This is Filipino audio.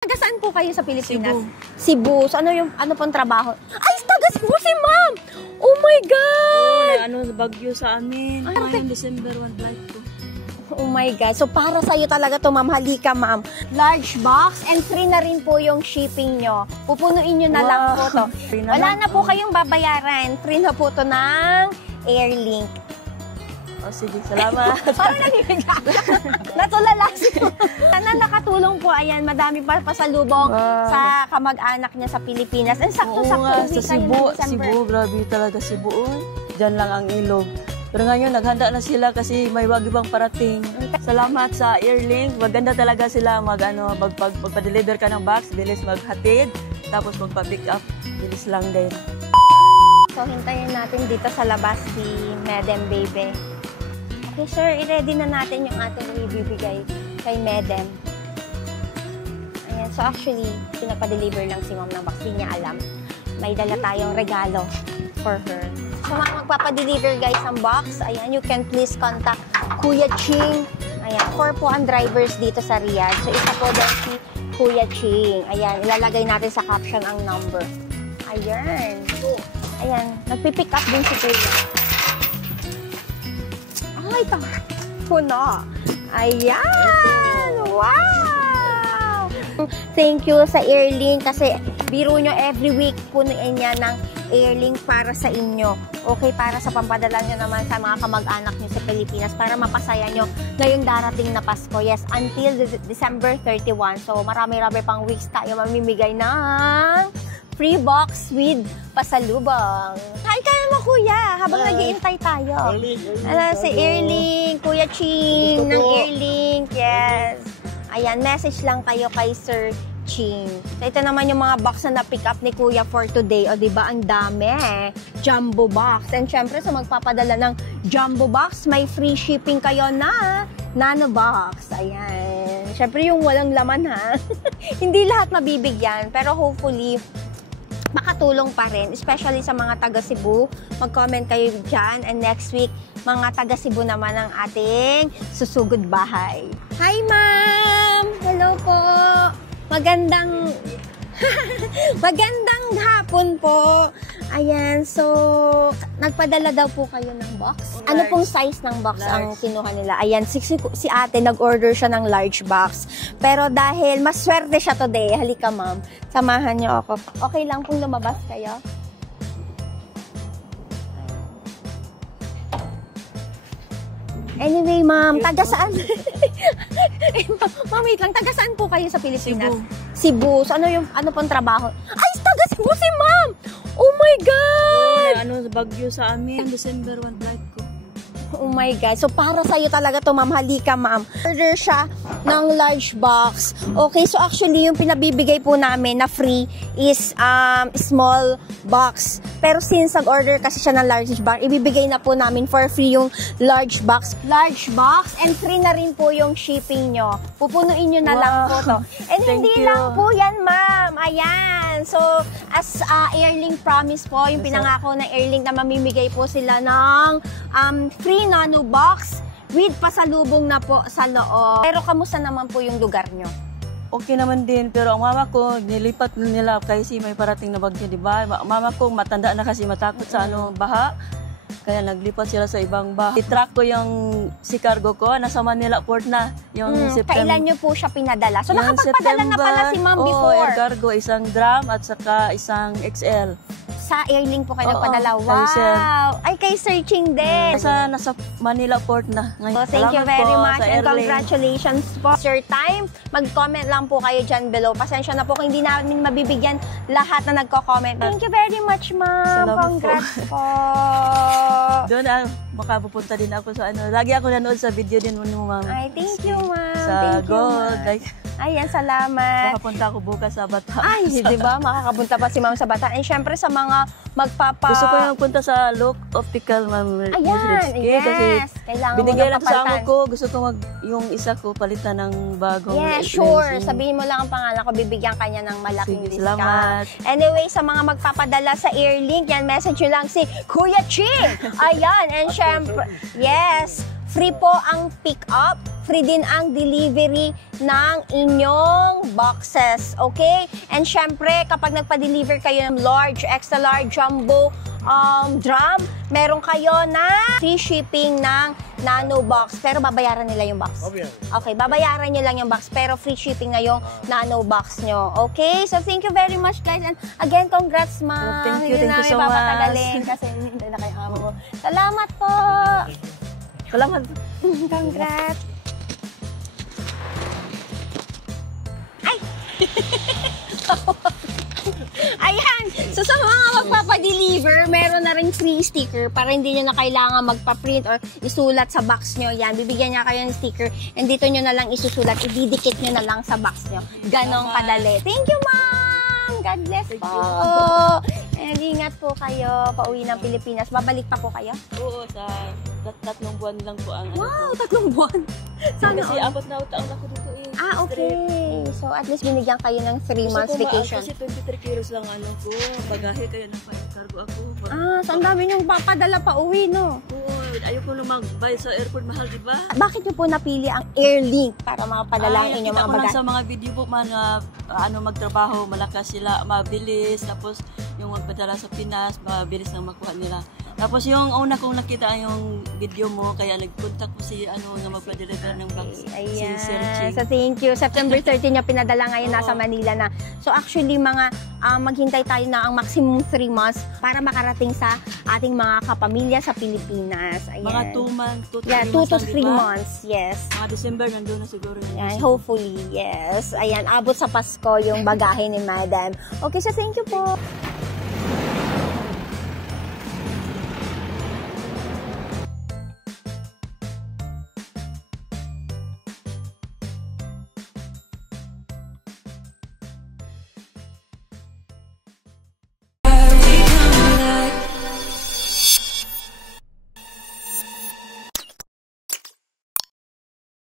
Taga saan po kayo sa Pilipinas? Cebu. So, ano pong trabaho? Ay, taga Cebu si ma'am! Oh my God! Bagyo sa amin. Ngayong December 1 flight ko. Oh my God. So, para sa'yo talaga to, ma'am. Halika, ma'am. Large box and free na rin po yung shipping nyo. Pupunuin nyo na lang po to. Wala na po kayong babayaran. Free na po to ng Airlink. Oh, sige, salamat. Parang nanibigay. Natulala siya. Sana nakatulong po. Ayan, madami pa pasalubong sa kamag-anak niya sa Pilipinas. And sakto-sakto sa Cebu, grabe talaga Cebu. Diyan lang ang ilog. Pero ngayon, naghanda na sila kasi may wagibang parating. Salamat sa Airlink. Maganda talaga sila magpa-deliver ka ng box, bilis maghatid, tapos magpa-pick up, bilis lang din. So, hintayin natin dito sa labas si Madam Baby. Okay, sir, i-ready na natin yung ating ibibigay kay Madam. Ayan, so actually, pinapa-deliver lang si ma'am ng box. Hindi niya alam. May dala tayong regalo for her. So, mga magpapa-deliver guys ng box, ayan, you can please contact Kuya Ching. Ayan, 4 po ang drivers dito sa Riyadh. So, isa po din si Kuya Ching. Ayan, ilalagay natin sa caption ang number. Ayan. Ayan, nagpipick up din si Kuya. Ay, puno. Ayan! Wow! Thank you sa Airlink kasi biro nyo every week punuin niya ng Airlink para sa inyo. Okay, para sa pampadala nyo naman sa mga kamag-anak nyo sa Pilipinas para mapasaya nyo ngayong darating na Pasko. Yes, until December 31. So, marami-rami pang weeks tayo mamimigay ng free box with pasalubong. Hi kayo mo, kuya, habang nag-iintay tayo. Si Airlink, Kuya Ching ng Airlink, yes. Ayan, message lang kayo kay Sir Ching. So, ito naman yung mga box na na-pick up ni Kuya for today. O, diba, ang dami. Jumbo box. And syempre, sa magpapadala ng jumbo box, may free shipping kayo na nano box. Ayan. Syempre, yung walang laman, ha? Hindi lahat mabibigyan, pero hopefully, makatulong pa rin, especially sa mga taga Cebu. Mag-comment kayo dyan. And next week, mga taga Cebu naman ang ating susugod bahay. Hi, ma'am! Hello po! Magandang hapon po. Ayan, so nagpadala daw po kayo ng box. Ano pong size ng box ang kinuha nila? Ayan, si ate nag-order siya ng large box. Pero dahil maswerte siya today, halika ma'am, samahan niyo ako. Okay lang pong lumabas kayo? Anyway, ma'am, taga saan? Ma'am, wait lang, taga saan po kayo sa Pilipinas? Cebu. So, ano pong trabaho? Ay, taga Cebu si ma'am! Oh my God! Bagyo sa amin, December 1 flight ko. Oh my God. So, para sa'yo talaga to, ma'am. Halika, ma'am. Order siya ng large box. Okay, so actually, yung pinabibigay po namin na free is small box. Pero since nag-order kasi siya ng large box, ibibigay na po namin for free yung large box. Large box and free na rin po yung shipping nyo. Pupunuin nyo na lang po to. And hindi lang po yan, ma'am. Ayan. So, as Airlink promise po, yung pinangako ng Airlink na mamimigay po sila ng free nano box with pasalubong na po sa loob. Pero kamusta naman po yung lugar nyo? Okay naman din, pero ang mama ko, nilipat nila kasi may parating na bagyo, di ba? Mama ko, matanda na kasi matakot sa baha. Kaya naglipat sila sa ibang baha. I-track ko yung si cargo ko, nasa Manila Port na. Yung September. Kailan nyo po siya pinadala? So, nakapagpadala na pala si ma'am before. Air cargo, isang drum at saka isang XL. Sa Airlink po kayo nagpadala. Wow! Ay, kay searching din. Nasa Manila Port na. So, thank you very much and congratulations po. Sir Time, mag-comment lang po kayo dyan below. Pasensya na po kung hindi namin mabibigyan lahat na nagko-comment. Thank you very much, ma'am. Congrats po. Doon makapupunta din ako sa Lagi ako nanood sa video din mo, ma'am. Ay, thank you, ma'am. Sa Gold. Ayan, salamat. Makapunta ako bukas sa Bataan. Ay, di ba? Makakapunta pa si ma'am sa Bataan. And syempre sa mga Gusto ko yung punta sa Look Optical, ma'am. Ayan, yes. Kasi kailangan binigay mo lang sa amo ko. Gusto ko yung isa ko palitan ng bagong yes, sure. Sabihin mo lang ang pangalan ko. Bibigyan kanya ng malaking discount. Salamat. Anyway, sa mga magpapadala sa Airlink, yan, message nyo lang si Kuya Ching. Ayan, and syempre, yes, Free po ang pick up, free din ang delivery ng inyong boxes, okay? And syempre, kapag nagpa-deliver kayo ng large, extra large, jumbo drum, meron kayo na free shipping ng nano box. Pero babayaran nila yung box. Okay, babayaran nyo lang yung box, pero free shipping na yung nano box nyo. Okay? So, thank you very much, guys. And again, congrats, ma'am. Thank you so much. Papatagalin kasi hindi na kayo amo ko. Salamat po. Salamat. Congrats. Ay! Ayan! So, sa mga magpapadeliver, meron na rin free sticker para hindi nyo na kailangan magpa-print or isulat sa box nyo. Yan, bibigyan niya kayo ng sticker and dito nyo na lang isusulat, ididikit nyo na lang sa box nyo. Ganon kadali. Thank you, ma'am! God bless po. And ingat po kayo, pauwi ng Pilipinas. Babalik pa po kayo? Oo, sa 3 buwan lang po ang Wow, 3 buwan! Sana kasi all. 4 na taon ako dito eh. Ah, okay. So, at least binigyan kayo ng 3 months vacation. Kasi 23 kilos lang ano ko, bagahe kaya nagpa-cargo ako. Ah, so ang dami niyong papadala pa uwi, no? Oo, ayoko na mag-buy sa airport, mahal, di ba? Bakit niyo po napili ang Airlink para makapadala ang inyong mga nakita ko lang bagahe? sa mga video po man na magtrabaho, malakas sila, mabilis, tapos yung magpadala sa Pinas, mabilis nang makuha nila. Tapos yung una kong nakita yung video mo, kaya nag-contact ko si na magpa-deliver ng box. Ayan. Si Sir Ching. So, thank you. September 13 niya pinadala ngayon, nasa Manila na. So, actually, mga maghintay tayo na ang maximum 3 months para makarating sa ating mga kapamilya sa Pilipinas. Ayan. Mga 2 months, 2 to 3 Yeah, 2 to 3 diba? months, yes. Mga December, nandun na siguro yun. Ayan, hopefully, yes. Ayan, abot sa Pasko yung bagahe ni Madam. Okay, so thank you po.